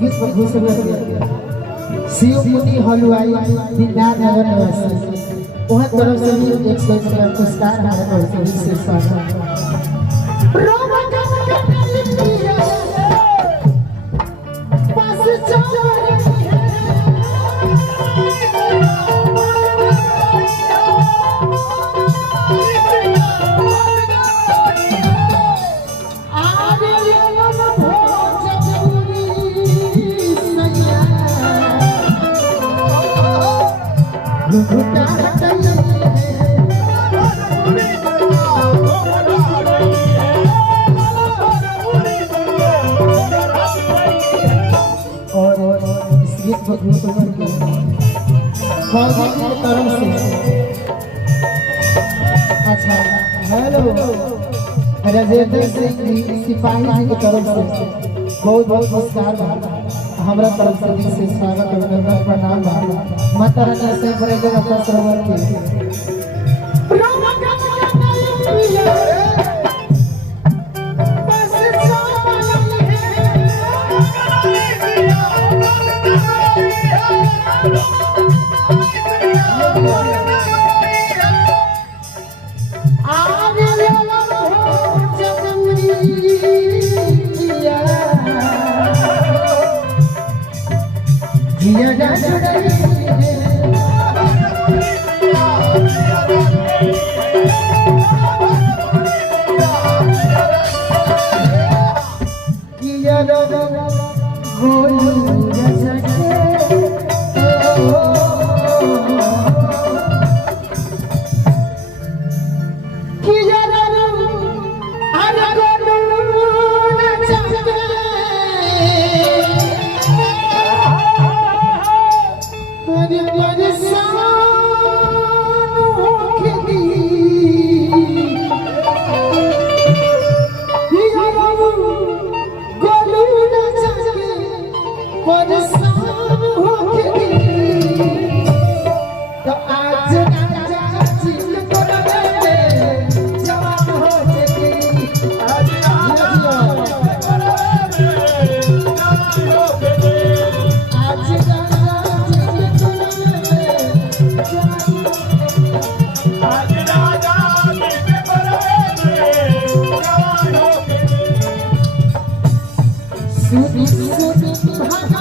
गीत पर घोषणा किया शिव मुनि हलवाई दीनदार नगर निवासी वहाँ तरफ से भी 100 रुपया पुरस्कार हमारे तरफ से स्वागत अच्छा हेलो राजेंद्र सिंह सिपाही की तरफ से बहुत बहुत नमस्कार हमारा तरफ से दिल से स्वागत अभिनंदन प्रणाम माता रानी से बड़े जगह पर सरवर की सुन सुन